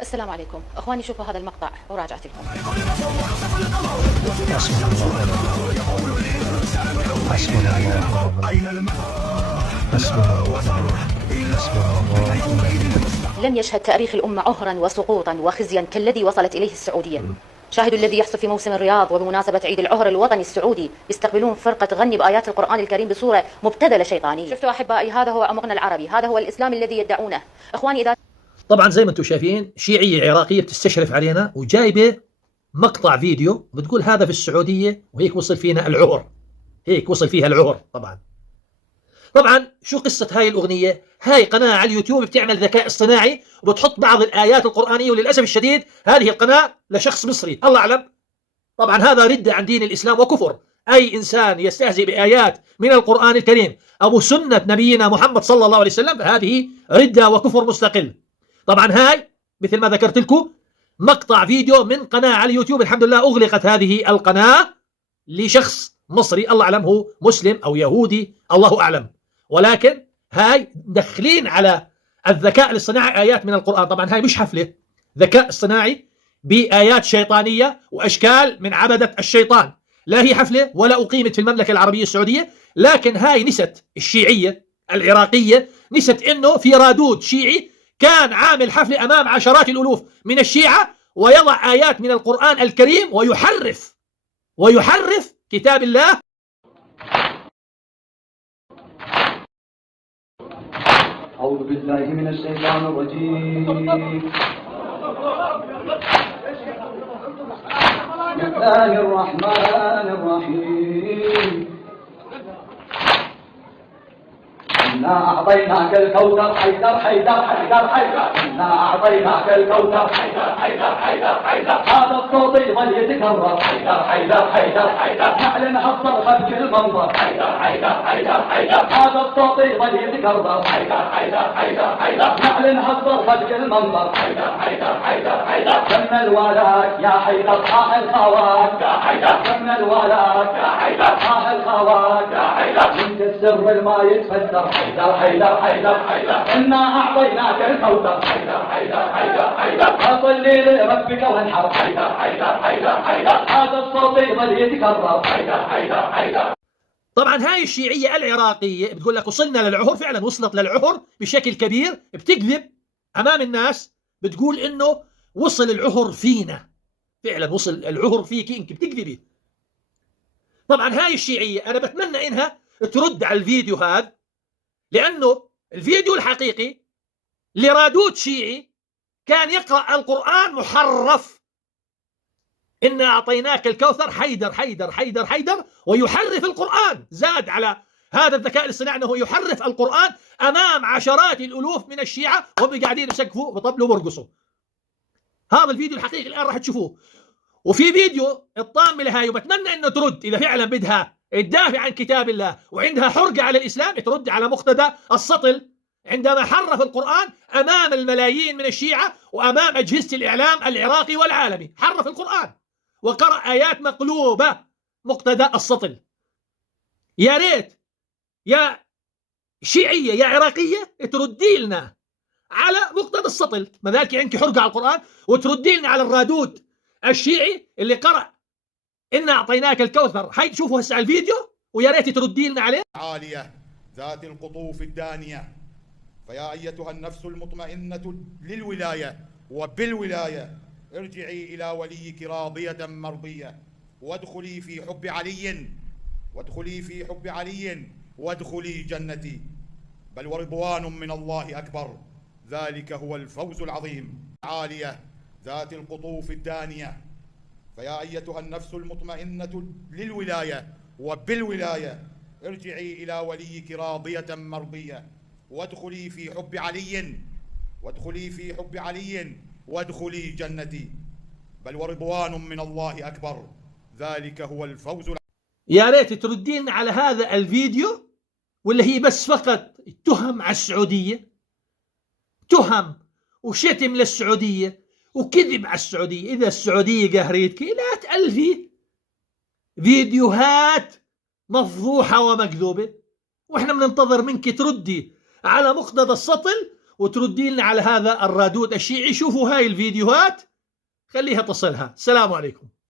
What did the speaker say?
السلام عليكم اخواني، شوفوا هذا المقطع وراجعت لكم. حسبنا الله. لم يشهد تاريخ الأمة عهرا وسقوطا وخزيا كالذي وصلت إليه السعودية. شاهدوا الذي يحصل في موسم الرياض وبمناسبة عيد العهر الوطني السعودي، يستقبلون فرقة تغني بآيات القرآن الكريم بصورة مبتذلة شيطانية. شفتوا أحبائي، هذا هو عمقنا العربي، هذا هو الإسلام الذي يدعونه. إخواني، إذا طبعا زي ما انتم شايفين شيعية عراقية بتستشرف علينا وجايبة مقطع فيديو بتقول هذا في السعودية وهيك وصل فينا العهر، هيك وصل فيها العهر. طبعا شو قصة هاي الأغنية؟ هاي قناة على اليوتيوب بتعمل ذكاء اصطناعي وبتحط بعض الآيات القرآنية، وللأسف الشديد هذه القناة لشخص مصري الله أعلم. طبعا هذا ردة عن دين الإسلام وكفر. أي إنسان يستهزئ بآيات من القرآن الكريم أو سنة نبينا محمد صلى الله عليه وسلم فهذه ردة وكفر مستقل. طبعا هاي مثل ما ذكرت لكم مقطع فيديو من قناة على اليوتيوب، الحمد لله أغلقت هذه القناة لشخص مصري الله أعلم هو مسلم أو يهودي الله أعلم، ولكن هاي دخلين على الذكاء الاصطناعي آيات من القرآن. طبعا هاي مش حفلة، ذكاء اصطناعي بآيات شيطانية وأشكال من عبدة الشيطان، لا هي حفلة ولا أقيمت في المملكة العربية السعودية. لكن هاي نست الشيعية العراقية نست إنه في رادود شيعي كان عامل حفلة أمام عشرات الألوف من الشيعة ويضع آيات من القرآن الكريم ويحرف كتاب الله. أعوذ بالله من الشيطان الرجيم. بسم الله الرحمن الرحيم. إنا أعطيناك الكوثر حيدر حيدر حيدر حيدر. إنا أعطيناك الكوثر حيدر حيدر حيدر حيدر. هذا الصوت يظل يتكرر حيدر حيدر حيدر حيدر. نعلن هالصرخة بكل منظر حيدر حيدر حيدر حيدر. هذا الصوت يظل يتكرر حيدر حيدر حيدر حيدر. نعلن هالصرخة بكل منظر حيدر حيدر حيدر حيدر. كم الولاك يا حيدر صاح الخواك يا حيدر. كم الولاك يا حيدر صاح الخواك يا حيدر. انت السر الما يتفسر حيدر حيدر حيدر حيدر. إنا أعطيناك الكوثر حيدر حيدر حيدر حيدر. فصلي لربك وانحر حيدر حيدر حيدر حيدر. هذا الصوت يظل يتكرر حيدر حيدر حيدر. طبعا هاي الشيعية العراقية بتقول لك وصلنا للعهر، فعلا وصلت للعهر بشكل كبير، بتكذب أمام الناس بتقول إنه وصل العهر فينا، فعلا وصل العهر فيك إنك بتكذبي. طبعا هاي الشيعية أنا بتمنى إنها ترد على الفيديو هذا، لأنه الفيديو الحقيقي لرادود شيعي كان يقرأ القرآن محرف. إنا أعطيناك الكوثر حيدر حيدر حيدر حيدر ويحرف القرآن. زاد على هذا الذكاء الاصطناعي أنه يحرف القرآن أمام عشرات الألوف من الشيعة وهم قاعدين يسقفوا وطبلوا وبرقصوا. هذا الفيديو الحقيقي الآن راح تشوفوه. وفي فيديو الطامة لهاي وبتمنى أنه ترد إذا فعلا بدها تدافع عن كتاب الله وعندها حرقة على الإسلام، ترد على مقتدى السطل عندما حرف القرآن أمام الملايين من الشيعة وأمام أجهزة الإعلام العراقي والعالمي. حرف القرآن وقرأ آيات مقلوبة مقتدى السطل. يا ريت يا شيعية يا عراقية تردي لنا على مقتدى السطل، ما ذلك عندك حرقة على القرآن، وتردي لنا على الرادود الشيعي اللي قرأ إنا أعطيناك الكوثر. هاي شوفوا هسه الفيديو ويا ريت تردي لنا عليه. عالية ذات القطوف الدانية، فيا أيتها النفس المطمئنة للولاية وبالولاية ارجعي إلى وليك راضية مرضية وادخلي في حب علي، وادخلي في حب علي وادخلي جنتي، بل ورضوان من الله أكبر، ذلك هو الفوز العظيم. عالية ذات القطوف الدانية، فيا أيتها النفس المطمئنة للولاية وبالولاية ارجعي إلى وليك راضية مرضية وادخلي في حب علي، وادخلي في حب علي وادخلي جنتي، بل ورضوان من الله أكبر، ذلك هو الفوز. يا ريت تردين على هذا الفيديو، ولا هي بس فقط تهم على السعودية، تهم وشتم للسعودية وكذب على السعودية. إذا السعودية قهريتك لا تألفي فيديوهات مفضوحة ومكذوبة، وإحنا بننتظر منك تردي على مقتدى السطل وتردي لنا على هذا الرادود الشيعي. شوفوا هاي الفيديوهات خليها تصلها. السلام عليكم.